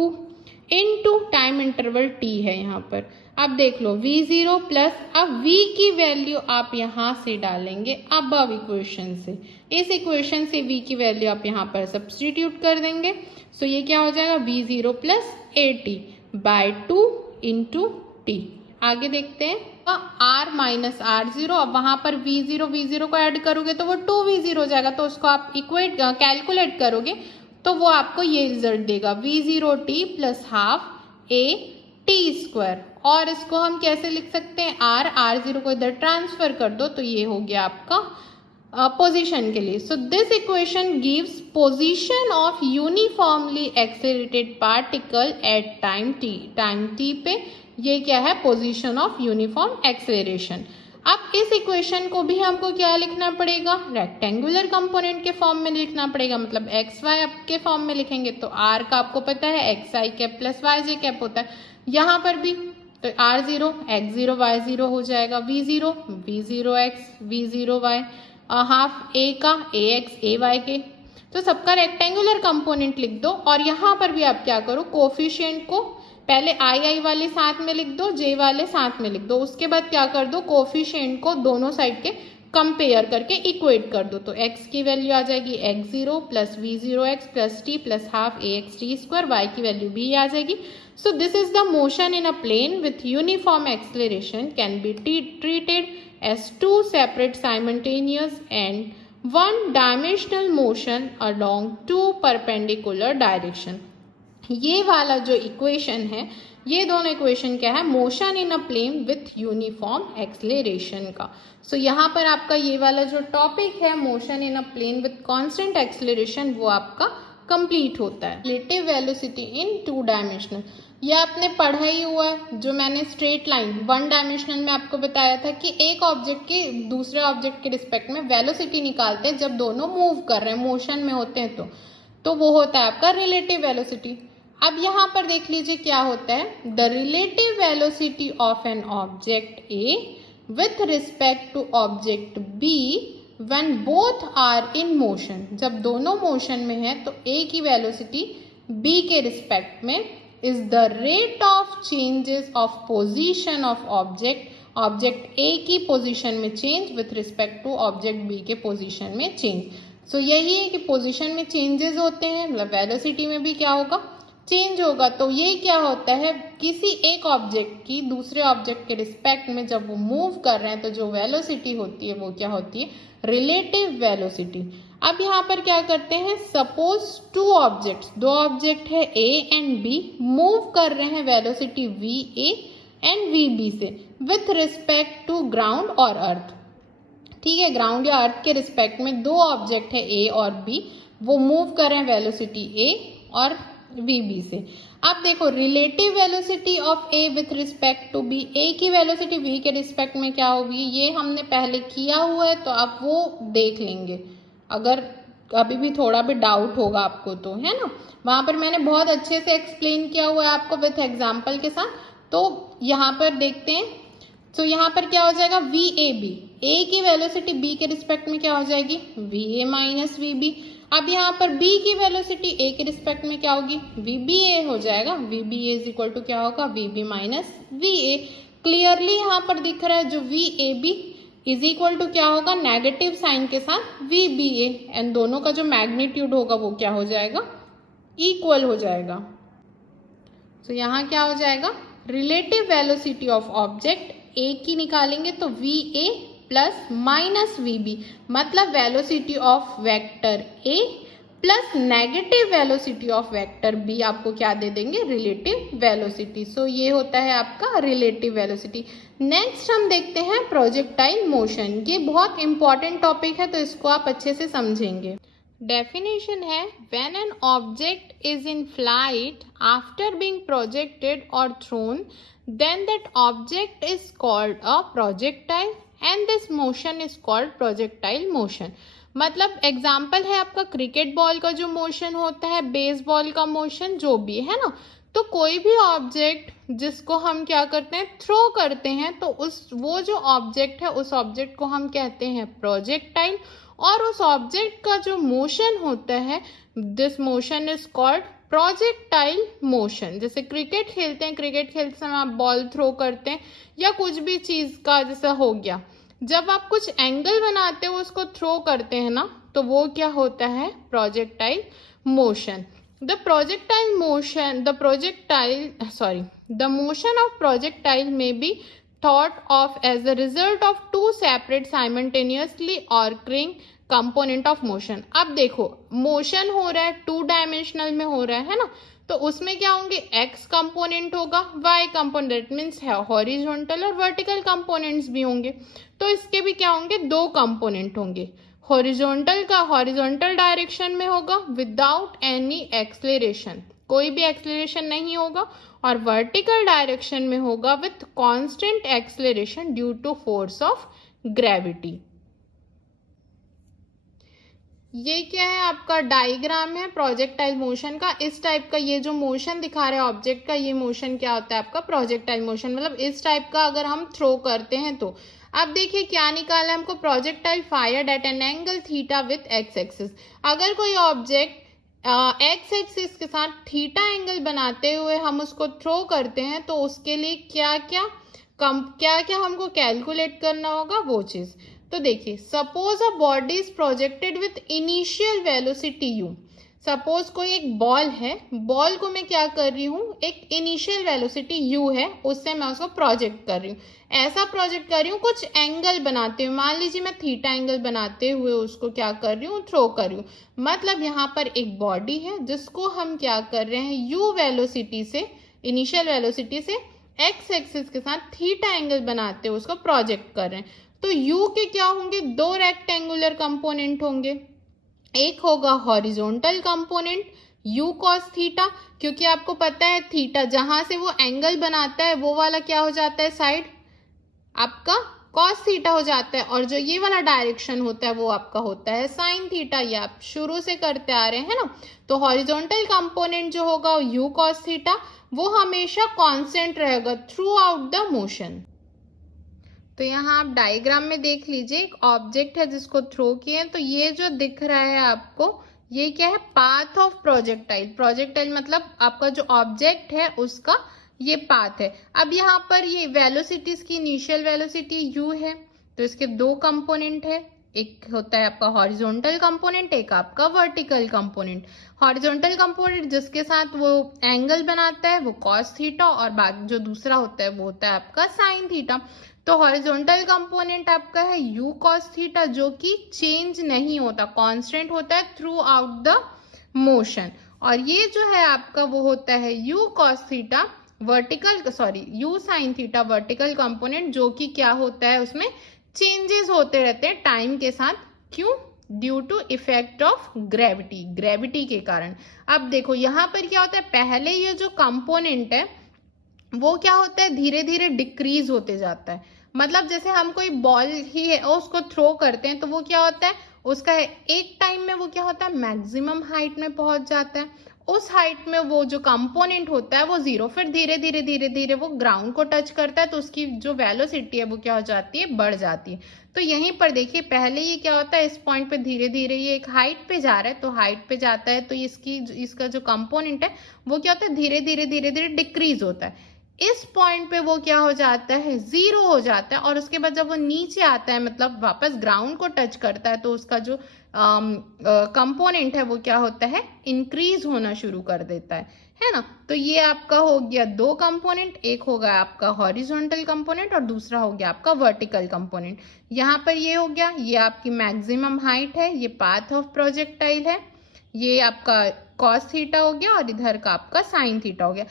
into time interval t है यहाँ पर। अब देख लो v0 प्लस, अब v की वैल्यू आप यहाँ से डालेंगे अबव इक्वेशन से, इस इक्वेशन से v की वैल्यू आप यहाँ पर सब्स्टिट्यूट कर देंगे। सो ये क्या हो जाएगा, v0 plus at by 2 into t। आगे देखते हैं, r माइनस r0, अब वहाँ पर v0 को ऐड करोगे तो वो 2v0 हो जाएगा, तो उसको आप इक्वेट कैलकुलेट करोगे तो वो आपको ये रिजल्ट देगा v0t plus half a t square. और इसको हम कैसे लिख सकते हैं, r0 को इधर ट्रांसफर कर दो तो ये हो गया आपका पोजीशन के लिए। So this equation gives position of uniformly accelerated particle at time t पे, ये क्या है, पोजीशन ऑफ यूनिफॉर्म एक्सेलरेशन। अब इस इक्वेशन को भी हमको क्या लिखना पड़ेगा, रेक्टेंगुलर कंपोनेंट के फॉर्म में लिखना पड़ेगा, मतलब एक्स वाई के फॉर्म में लिखेंगे। तो r का आपको पता है x I cap plus Y J cap होता है, यहाँ पर भी तो r0 x0 y0 हो जाएगा, v0 x v0 y, half a का ax ay के, तो सबका रेक्टेंगुलर कंपोनेंट लिख दो। और यहाँ पर भी आप क्या करो, कोफिशिएंट को पहले आई वाले साथ में लिख दो, जे वाले साथ में लिख दो, उसके बाद क्या कर दो, कोफिशिएंट को दोनों साइड के कंपेयर करके इक्वेट कर दो। तो x की वैल्यू आ जाएगी x0 plus v0x plus t plus half ax t square, y की वैल्यू भी आ जाएगी। So this is the motion in a plane with uniform acceleration can be treated as two separate simultaneous and one dimensional motion along two perpendicular direction. ये वाला जो equation है, ये दोनों इक्वेशन क्या है, motion in a plane with uniform acceleration का। सो यहाँ पर आपका ये वाला जो टॉपिक है motion in a plane with constant acceleration, वो आपका कंप्लीट होता है। Relative velocity in two dimensional, ये आपने पढ़ा ही हुआ है। जो मैंने स्ट्रेट लाइन वन डायमेंशनल में आपको बताया था कि एक ऑब्जेक्ट के दूसरे ऑब्जेक्ट के रिस्पेक्ट में वेलोसिटी निकालते हैं जब दोनों मूव कर रहे हैं, मोशन में होते हैं, तो वो होता है आपका रिलेटिव वेलोसिटी। अब यहाँ पर देख लीजिए क्या होता है, the relative velocity of an object A with respect to object B when both are in motion, जब दोनों मोशन में है तो ए की वेलोसिटी बी के रिस्पेक्ट में is the rate of changes of position of object A की position में change with respect to object B के पोजीशन में चेंज। सो यही है कि पोजीशन में चेंजेस होते हैं, मतलब वेलोसिटी में भी क्या होगा, चेंज होगा। तो ये क्या होता है, किसी एक ऑब्जेक्ट की दूसरे ऑब्जेक्ट के रिस्पेक्ट में जब वो मूव कर रहे हैं तो जो वेलोसिटी होती है वो क्या होती है, रिलेटिव वेलोसिटी। अब यहाँ पर क्या करते हैं, सपोज टू ऑब्जेक्ट्स, दो ऑब्जेक्ट है ए एंड बी, मूव कर रहे हैं velocity v A and v B से विथ रिस्पेक्ट टू ग्राउंड और अर्थ। ठीक है, ग्राउंड या अर्थ के रिस्पेक्ट में दो ऑब्जेक्ट है ए और बी, वो मूव कर रहे हैं वेलोसिटी ए और वी से। अब देखो relative velocity of A with respect to B, A की वेलोसिटी बी के रिस्पेक्ट में क्या होगी, ये हमने पहले किया हुआ है तो आप वो देख लेंगे, अगर अभी भी थोड़ा भी डाउट होगा आपको तो, है ना, वहाँ पर मैंने बहुत अच्छे से एक्सप्लेन किया हुआ है आपको विथ एग्जाम्पल के साथ। तो यहाँ पर देखते हैं, तो यहाँ पर क्या हो जाएगा, वी ए बी, ए की वेलोसिटी बी के रिस्पेक्ट में क्या हो जाएगी, v A minus we B. अब यहाँ पर b की वेलोसिटी a के रिस्पेक्ट में क्या होगी, vba हो जाएगा, vba इज इक्वल टू क्या होगा, vb माइनस va। क्लियरली यहाँ पर दिख रहा है जो vab इज इक्वल टू क्या होगा, नेगेटिव साइन के साथ vba, एंड दोनों का जो मैग्नीट्यूड होगा वो क्या हो जाएगा, इक्वल हो जाएगा। तो यहाँ क्या हो जाएगा, relative velocity of object a की निकालेंगे तो va plus minus we B, मतलब velocity of vector A plus negative velocity of vector B, आपको क्या दे देंगे, रिलेटिव वेलोसिटी। सो ये होता है आपका रिलेटिव वेलोसिटी। नेक्स्ट हम देखते हैं प्रोजेक्टाइल मोशन, ये बहुत इंपॉर्टेंट टॉपिक है तो इसको आप अच्छे से समझेंगे। डेफिनेशन है, when an object is in flight after being projected or thrown then that object is called a projectile and this motion is called projectile motion. मतलब एग्जाम्पल है आपका क्रिकेट बॉल का जो मोशन होता है, बेसबॉल का motion, जो भी है ना, तो कोई भी ऑब्जेक्ट जिसको हम क्या करते हैं, थ्रो करते हैं, तो वो जो ऑब्जेक्ट है उस ऑब्जेक्ट को हम कहते हैं प्रोजेक्टाइल, और उस ऑब्जेक्ट का जो मोशन होता है this motion is called projectile motion. जैसे क्रिकेट खेलते हैं, क्रिकेट खेलते समय आप बॉल थ्रो करते हैं या कुछ भी चीज का जैसा हो गया, जब आप कुछ एंगल बनाते हो उसको थ्रो करते हैं ना, तो वो क्या होता है, projectile motion. The motion of projectile में B thought of as a result of two separate simultaneously occurring component of motion। अब देखो मोशन हो रहा है, टू डायमेंशनल में हो रहा है ना, तो उसमें क्या होंगे, x कंपोनेंट होगा, y component, that means horizontal और वर्टिकल कंपोनेंट्स भी होंगे। तो इसके भी क्या होंगे, दो कंपोनेंट होंगे, हॉरिजॉन्टल का हॉरिजॉन्टल डायरेक्शन में होगा विदाउट एनी एक्सेलरेशन, कोई भी एक्सेलरेशन नहीं होगा, और वर्टिकल डायरेक्शन में होगा with constant acceleration due to force of gravity. ये क्या है, आपका डायग्राम है प्रोजेक्टाइल मोशन का। इस टाइप का ये जो मोशन दिखा रहे हैं ऑब्जेक्ट का, ये मोशन क्या होता है आपका, प्रोजेक्टाइल मोशन। मतलब इस टाइप का अगर हम थ्रो करते हैं तो अब देखिए क्या निकाला है हमको, projectile fired eight an angle theta with x axis. अगर कोई ऑब्जेक्ट एक्स एक्सिस के साथ थीटा एंगल बनाते हुए हम उसको थ्रो करते हैं, तो उसके लिए क्या क्या हमको कैलकुलेट करना होगा वो चीज़। तो देखिए, suppose a body is projected with initial velocity u। Suppose कोई एक बॉल है, बॉल को मैं क्या कर रही हूँ, एक इनिशियल वेलोसिटी u है, उससे मैं उसको प्रोजेक्ट कर रही हूँ। ऐसा प्रोजेक्ट कर रही हूँ, कुछ एंगल बनाते हुए, मान लीजिए मैं थीटा एंगल बनाते हुए उसको क्या कर रही हूँ, थ्रो कर रही हूँ। मतलब यहाँ पर एक बॉडी है जिसको हम क्या कर रहे हैं, u वेलोसिटी से, इनिशियल वेलोसिटी से एक्स एक्सिस के साथ थीटा एंगल बनाते हुए उसको प्रोजेक्ट कर रहे हैं। तो u के क्या होंगे, दो रेक्टेंगुलर कंपोनेंट होंगे। एक होगा horizontal component u cos theta, क्योंकि आपको पता है थीटा जहां से वो एंगल बनाता है वो वाला क्या हो जाता है, साइड आपका cos थीटा हो जाता है, और जो ये वाला डायरेक्शन होता है वो आपका होता है sin थीटा। ये आप शुरू से करते आ रहे हैं ना। तो हॉरिजॉन्टल कंपोनेंट जो होगा u cos थीटा वो हमेशा कांस्टेंट रहेगा थ्रू आउट द मोशन। तो यहाँ आप डायग्राम में देख लीजिए, एक ऑब्जेक्ट है जिसको थ्रो किए, तो ये जो दिख रहा है आपको, ये क्या है, पाथ ऑफ प्रोजेक्टाइल। प्रोजेक्टाइल मतलब आपका जो ऑब्जेक्ट है उसका ये पाथ है। अब यहाँ पर ये वेलोसिटीज की इनिशियल वेलोसिटी u है, तो इसके दो कंपोनेंट है, एक होता है आपका हॉरिजॉन्टल कंपोनेंट, एक आपका वर्टिकल कंपोनेंट। हॉरिजॉन्टल कंपोनेंट जिसके साथ वो एंगल बनाता है वो cos थीटा, और बाकी जो दूसरा होता है वो होता है आपका sin थीटा। तो हॉरिजॉन्टल कंपोनेंट आपका है u cos थीटा, जो कि चेंज नहीं होता, कांस्टेंट होता है थ्रू आउट द मोशन। और ये जो है आपका वो होता है u cos theta u sin theta vertical component, जो कि क्या होता है, उसमें चेंजेस होते रहते हैं टाइम के साथ। क्यों? Due to effect of gravity के कारण। अब देखो यहाँ पर क्या होता है, पहले ये जो कंपोनेंट है वो क्या होता है, धीरे धीरे डिक्रीज होते जाता है। मतलब जैसे हम कोई बॉल ही है और उसको थ्रो करते हैं, तो वो क्या होता है, उसका एक टाइम में वो क्या होता है, मैक्सिमम हाइट में पहुंच जाता है। उस हाइट में वो जो कंपोनेंट होता है वो जीरो, फिर धीरे धीरे वो ग्राउंड को टच करता है, तो उसकी जो वेलोसिटी है वो क्या हो जाती है, बढ़ जाती है। तो यहीं पर देखिए, पहले ये क्या होता है, इस पॉइंट पे धीरे धीरे ये एक हाइट पे जा रहा है, तो हाइट पे जाता है तो इसका जो कंपोनेंट है वो क्या होता है, धीरे धीरे डिक्रीज होता है। इस पॉइंट पे वो क्या हो जाता है, जीरो हो जाता है, और उसके बाद जब वो नीचे आता है, मतलब वापस ग्राउंड को टच करता है, तो उसका जो कंपोनेंट है वो क्या होता है, इंक्रीज होना शुरू कर देता है ना। तो ये आपका हो गया दो कंपोनेंट, एक होगा आपका हॉरिजॉन्टल कंपोनेंट और दूसरा हो गया आपका वर्टिकल कंपोनेंट। यहाँ पर ये हो गया, ये आपकी मैक्सिमम हाइट है, ये पाथ ऑफ प्रोजेक्टाइल है, ये आपका cos थीटा हो गया, और इधर का आपका sin थीटा हो गया।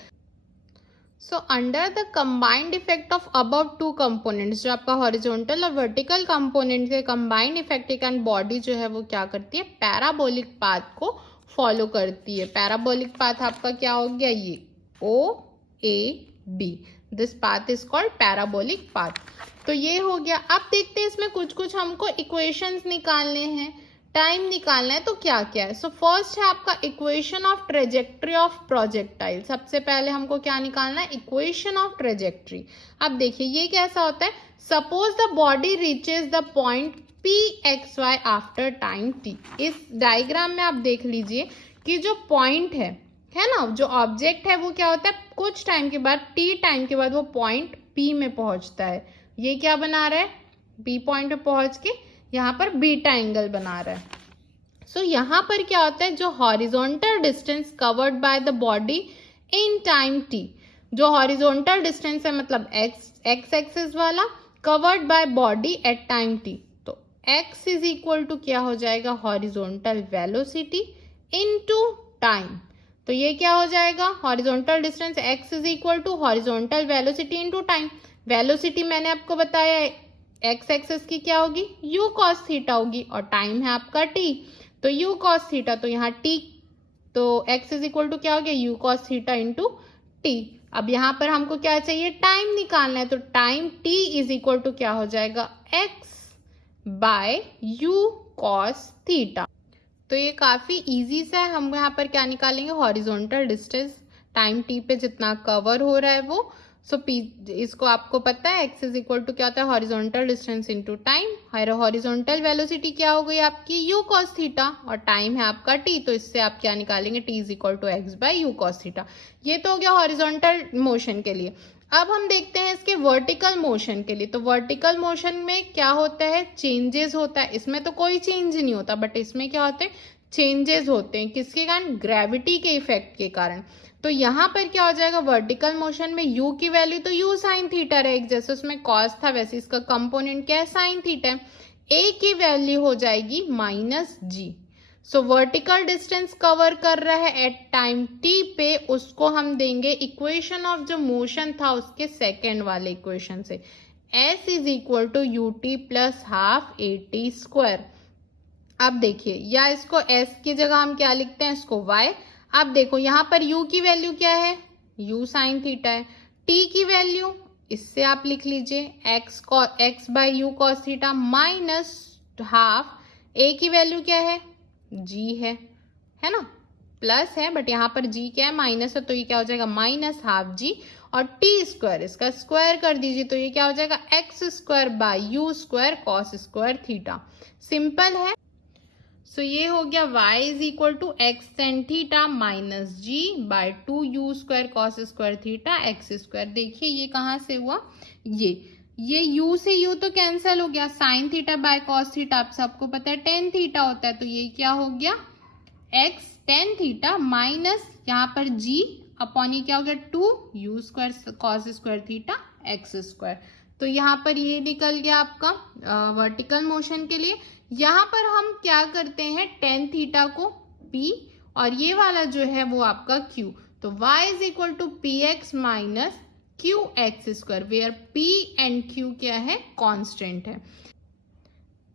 So under the combined effect of above two components, जो आपका हॉरिजॉन्टल और वर्टिकल कंपोनेंट के कंबाइंड इफेक्ट के कारण बॉडी जो है वो क्या करती है, पैराबोलिक पाथ को फॉलो करती है। पैराबोलिक पाथ आपका क्या हो गया, ये OAB, this path is called parabolic path. तो ये हो गया। अब देखते हैं इसमें कुछ हमको इक्वेशंस निकालने हैं, टाइम निकालना है, तो क्या क्या है। सो फर्स्ट है आपका equation of trajectory of projectile. सबसे पहले हमको क्या निकालना है, इक्वेशन ऑफ ट्रेजेक्ट्री। अब देखिए ये कैसा होता है, suppose the body reaches the point PXY after time t। इस डायग्राम में आप देख लीजिए कि जो पॉइंट है ना, जो ऑब्जेक्ट है वो क्या होता है, कुछ टाइम के बाद, t टाइम के बाद वो पॉइंट P में पहुंचता है। ये क्या बना रहा है, P पॉइंट पे पहुंच के यहाँ पर बीटा एंगल बना रहा है। सो यहाँ पर क्या होता है, जो horizontal distance covered by the body in time t, जो हॉरिजॉन्टल डिस्टेंस है मतलब x एक्सिस वाला, covered by body at time t, तो x इज इक्वल टू क्या हो जाएगा, हॉरिजॉन्टल वेलोसिटी इनटू टाइम। तो ये क्या हो जाएगा, horizontal distance x is equal to horizontal velocity into time. Velocity मैंने आपको बताया है एक्स एक्सिस की क्या होगी, u cos थीटा होगी, और टाइम है आपका t, तो u cos थीटा, तो यहाँ t, तो x इज इक्वल टू क्या हो गया, u cos theta into t। अब यहाँ पर हमको क्या चाहिए, टाइम निकालना है, तो time t is equal to क्या हो जाएगा, x by u cos theta. तो ये काफी इजी सा है। हम यहाँ पर क्या निकालेंगे, हॉरिजॉन्टल डिस्टेंस टाइम t पे जितना कवर हो रहा है वो। सो पी, इसको आपको पता है एक्स इज इक्वल टू क्या होता है, horizontal distance into time. Horizontal velocity क्या हो गई आपकी, यू कॉस थीटा, और टाइम है आपका टी, तो इससे आप क्या निकालेंगे, t is equal to x by u cos theta. ये तो हो गया हॉरिजॉन्टल मोशन के लिए। अब हम देखते हैं इसके वर्टिकल मोशन के लिए। तो वर्टिकल मोशन में क्या होता है, चेंजेस होता है। इसमें तो कोई चेंज नहीं होता, बट इसमें क्या होते हैं, चेंजेस होते हैं। किसके कारण, ग्रेविटी के इफेक्ट के कारण। तो यहाँ पर क्या हो जाएगा, वर्टिकल मोशन में u की वैल्यू तो u साइन थीटा रहेगी, जैसे उसमें cos था वैसे इसका कंपोनेंट क्या है, साइन थीटा है। a की वैल्यू हो जाएगी माइनस जी। सो वर्टिकल डिस्टेंस कवर कर रहा है एट टाइम t पे, उसको हम देंगे इक्वेशन ऑफ जो मोशन था उसके सेकेंड वाले इक्वेशन से, s is equal to u t plus half a t square. अब देखिए, या इसको s की जगह हम क्या लिखते हैं, इसको y। अब देखो यहाँ पर u की वैल्यू क्या है, u साइन थीटा है। t की वैल्यू इससे आप लिख लीजिए x by u cos theta minus half, a की वैल्यू क्या है, g है ना, प्लस है बट यहाँ पर g क्या है, माइनस है, तो ये क्या हो जाएगा माइनस हाफ g, और t स्क्वायर इसका स्क्वायर कर दीजिए, तो ये क्या हो जाएगा x square by u square cos square theta. Simple है। सो ये हो गया y is equal to x tan theta minus g by two u square cos square theta x square. देखिए ये कहाँ से हुआ, ये u से u तो कैंसिल हो गया, sign theta by cos theta आप सबको पता है टेन थीटा होता है, तो ये क्या हो गया x टेन थीटा माइनस यहाँ पर g अपॉन ये क्या हो गया two u square cos square theta x square. तो यहाँ पर ये निकल गया आपका वर्टिकल मोशन के लिए। यहाँ पर हम क्या करते हैं, टेन थीटा को p और ये वाला जो है वो आपका q, तो y is equal to p x minus q x square, where p and q क्या है, कांस्टेंट है।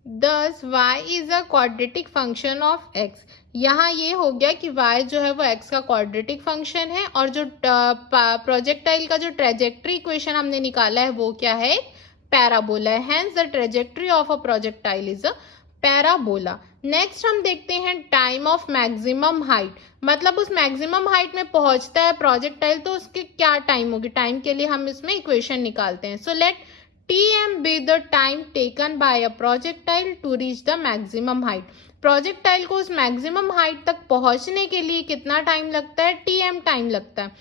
Thus y is a quadratic function of x। यहाँ ये हो गया कि y जो है वो x का क्वाड्रेटिक फंक्शन है, और जो प्रोजेक्टाइल का जो ट्रेजेक्ट्री इक्वेशन हमने निकाला है वो क्या है, पैराबोला है। Hence the trajectory of a projectile is a parabola. Next हम देखते हैं टाइम ऑफ मैक्सिमम हाइट, मतलब उस मैक्सिमम हाइट में पहुंचता है प्रोजेक्टाइल तो उसके क्या टाइम होगी, टाइम के लिए हम इसमें इक्वेशन निकालते हैं। So let Tm be the time taken by a projectile to reach the maximum height। Projectile को उस मैक्सिमम हाइट तक पहुंचने के लिए कितना टाइम लगता है, Tm टाइम लगता है।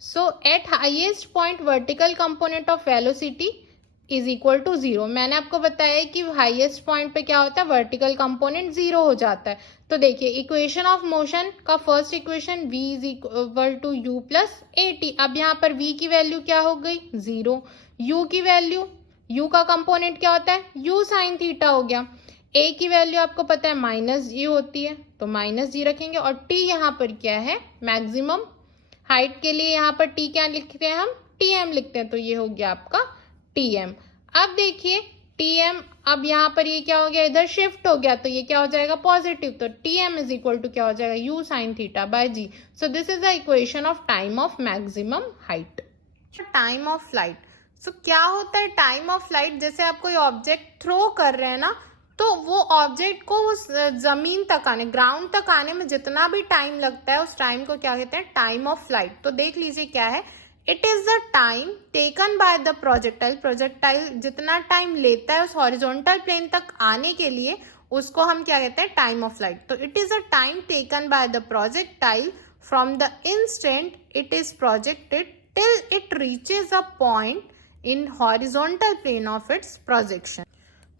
So at highest point vertical component of velocity is equal to zero. मैंने आपको बताया कि हाईएस्ट पॉइंट पे क्या होता है, वर्टिकल कंपोनेंट जीरो हो जाता है। तो देखिए इक्वेशन ऑफ मोशन का first equation v is equal to u plus a t. अब यहाँ पर v की वैल्यू क्या हो गई, जीरो। u की वैल्यू, u का कंपोनेंट क्या होता है, u साइन थीटा हो गया। a की वैल्यू आपको पता है माइनस जी होती है, तो माइनस जी रखेंगे, और t यहाँ पर क्या है, मैक्सिमम हाइट के लिए यहाँ पर t क्या लिखते हैं हम, tm लिखते हैं, तो ये हो गया आपका tm। अब देखिए tm, अब यहाँ पर ये क्या हो गया, इधर शिफ्ट हो गया, तो ये क्या हो जाएगा पॉजिटिव, तो tm इज इक्वल टू क्या हो जाएगा, u sine theta by g। So this is the equation of time of maximum height. Time of flight, so क्या होता है टाइम ऑफ फ्लाइट, जैसे आप कोई ऑब्जेक्ट थ्रो कर रहे हैं ना, तो वो ऑब्जेक्ट को उस जमीन तक आने, ग्राउंड तक आने में जितना भी टाइम लगता है उस टाइम को क्या कहते हैं, टाइम ऑफ फ्लाइट। तो देख लीजिए क्या है, it is the time taken by the projectile. Projectile जितना टाइम लेता है उस हॉरिजॉन्टल प्लेन तक आने के लिए, उसको हम क्या कहते हैं, टाइम ऑफ फ्लाइट। तो it is a time taken by the projectile from the instant it is projected till it reaches a point in horizontal plane of its projection.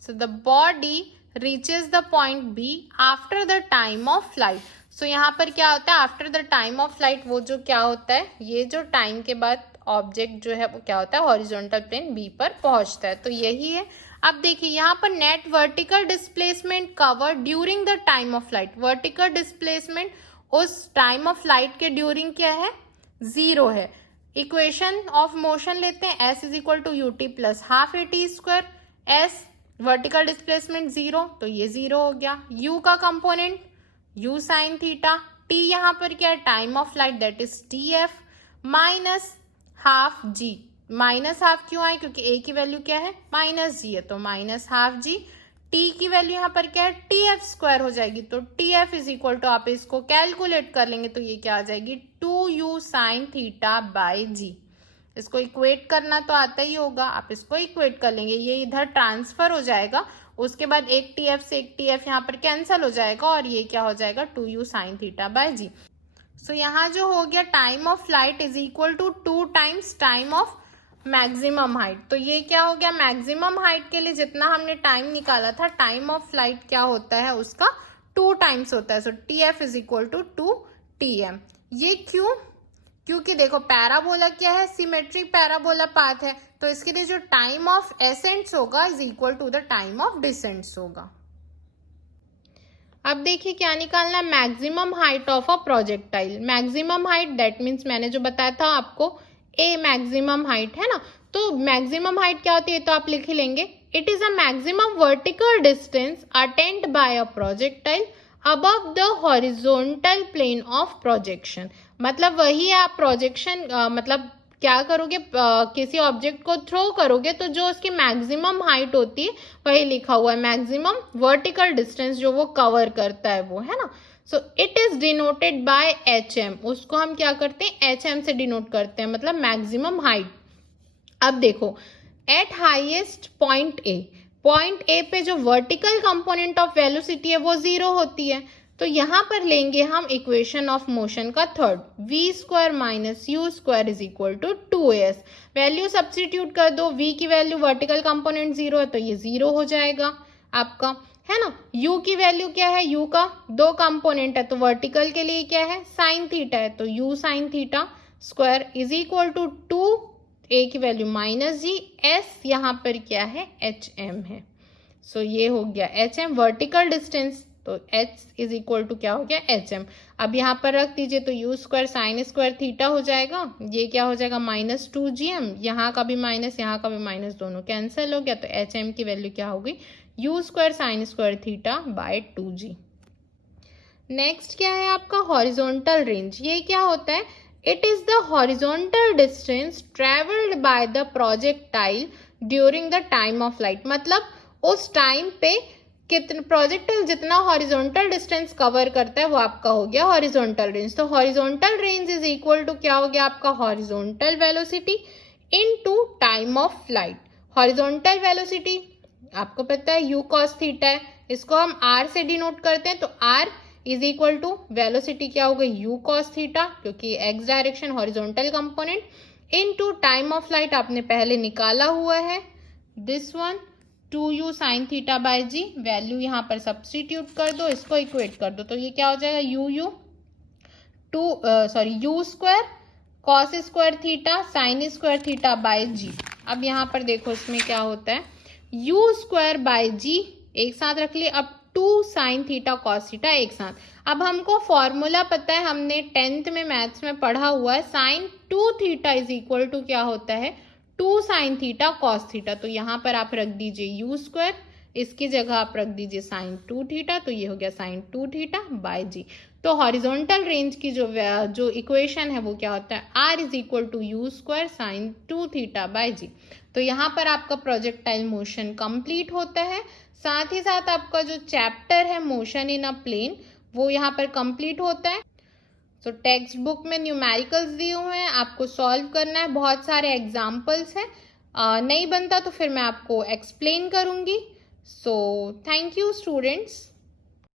So the body reaches the point B after the time of flight. So यहाँ पर क्या होता है, after the time of flight, वो जो क्या होता है, ये जो टाइम के बाद ऑब्जेक्ट जो है वो क्या होता है, हॉरिजॉन्टल प्लेन B पर पहुंचता है, तो यही है। अब देखिए यहाँ पर net vertical displacement cover during the time of flight. Vertical displacement उस टाइम ऑफ फ्लाइट के ड्यूरिंग क्या है, जीरो है। इक्वेशन ऑफ मोशन लेते हैं, s is equal to u t plus half a t square. s vertical displacement zero, तो ये zero हो गया। u का component u sine theta, t यहाँ पर क्या है, time of flight that is tf minus half g। Minus half क्यों आए, क्योंकि a की वैल्यू क्या है, माइनस g है, तो माइनस हाफ g। t की वैल्यू यहाँ पर क्या है, tf स्क्वायर हो जाएगी, तो tf इज इक्वल टू, आप इसको कैलकुलेट कर लेंगे तो ये क्या आ जाएगी, 2u sign theta by g। इसको इक्वेट करना तो आता ही होगा, आप इसको इक्वेट कर लेंगे, ये इधर ट्रांसफर हो जाएगा, उसके बाद एक टी एफ से एक टी एफ यहाँ पर कैंसिल हो जाएगा और ये क्या हो जाएगा 2u sin theta by g. So यहाँ जो हो गया time of flight is equal to 2 times time of maximum height. तो ये क्या हो गया, मैक्सिमम हाइट के लिए जितना हमने टाइम निकाला था, टाइम ऑफ फ्लाइट क्या होता है उसका 2 टाइम्स होता है। So T F is equal to 2tm। ये क्यों, क्योंकि देखो पैराबोला क्या है, सिमेट्रिक पैराबोला पाथ है, तो इसके लिए जो टाइम ऑफ एसेंट्स होगा is equal to the time of descents होगा। अब देखिए क्या निकालना है, maximum height of a projectile. Maximum height that means मैंने जो बताया था आपको ए मैक्सिमम हाइट है ना, तो मैक्सिमम हाइट क्या होती है तो आप लिख ही लेंगे, it is a maximum vertical distance attained by a projectile above the horizontal plane of projection. मतलब वही आप प्रोजेक्शन मतलब क्या करोगे, किसी ऑब्जेक्ट को थ्रो करोगे तो जो उसकी मैक्सिमम हाइट होती है वही लिखा हुआ है, मैक्सिमम वर्टिकल डिस्टेंस जो वो कवर करता है वो, है ना। सो it is denoted by HM, उसको हम क्या करते हैं HM से डिनोट करते हैं, मतलब मैक्सिमम हाइट। अब देखो एट हाईएस्ट पॉइंट ए पे जो वर्टिकल कंपोनेंट ऑफ वेलोसिटी है वो 0 होती है, तो यहां पर लेंगे हम इक्वेशन ऑफ मोशन का third, v² minus u² is equal to 2as। Value substitute कर दो, v की वैल्यू वर्टिकल कंपोनेंट 0 है तो ये 0 हो जाएगा आपका, है ना। u की वैल्यू क्या है, u का 2 कंपोनेंट है तो वर्टिकल के लिए क्या है साइन थीटा है, तो u sin theta square is equal to 2, a की वैल्यू माइनस जी, s यहाँ पर क्या है HM है। सो ये हो गया HM वर्टिकल डिस्टेंस, तो h इज इक्वल टू क्या हो गया HM। अब यहाँ पर रख दीजिए तो u² sin² थीटा हो जाएगा, ये क्या हो जाएगा -2gm, यहाँ का भी माइनस यहाँ का भी माइनस दोनों कैंसिल हो गया, तो HM की वैल्यू क्या हो गई u² sin² theta by 2g। Next क्या है आपका हॉरिजॉन्टल रेंज। ये क्या होता है, it is the horizontal distance travelled by the projectile during the time of flight. मतलब उस टाइम पे कितना प्रोजेक्टाइल जितना हॉरिजॉन्टल डिस्टेंस कवर करता है वो आपका हो गया हॉरिजॉन्टल रेंज। तो horizontal range is equal to क्या हो गया आपका horizontal velocity into time of flight. Horizontal velocity आपको पता है u cos थीटा है, इसको हम r से डिनोट करते हैं, तो r is equal to velocity क्या हो गई u cos थीटा, क्योंकि x direction horizontal component, into time of flight आपने पहले निकाला हुआ है this one 2u sin theta by g. Value यहाँ पर सब्सटीट्यूट कर दो, इसको इक्वेट कर दो, तो ये क्या हो जाएगा u² cos² theta sin² theta by जी। अब यहाँ पर देखो इसमें क्या होता है u² बाय जी एक साथ रख लिए, अब 2 sin थीटा cos थीटा एक साथ। अब हमको फॉर्मूला पता है, हमने 10th में मैथ्स में पढ़ा हुआ है, sin 2 theta is equal to क्या होता है 2 sin थीटा cos थीटा। तो यहाँ पर आप रख दीजिए u², इसकी जगह आप रख दीजिए sin 2 थीटा, तो ये हो गया sin 2 थीटा बाय जी। तो हॉरिजॉन्टल रेंज की जो इक्वेशन है वो क्या होता है r is equal to u² sin 2 theta by G. तो यहाँ पर आपका प्रोजेक्टाइल मोशन कंप्लीट होता है, साथ ही साथ आपका जो चैप्टर है मोशन इन अ प्लेन वो यहाँ पर कंप्लीट होता है। तो टेक्स्ट बुक में न्यूमेरिकल्स दिए हुए हैं, आपको सॉल्व करना है, बहुत सारे एग्जाम्पल्स हैं, नहीं बनता तो फिर मैं आपको एक्सप्लेन करूँगी। So thank you students.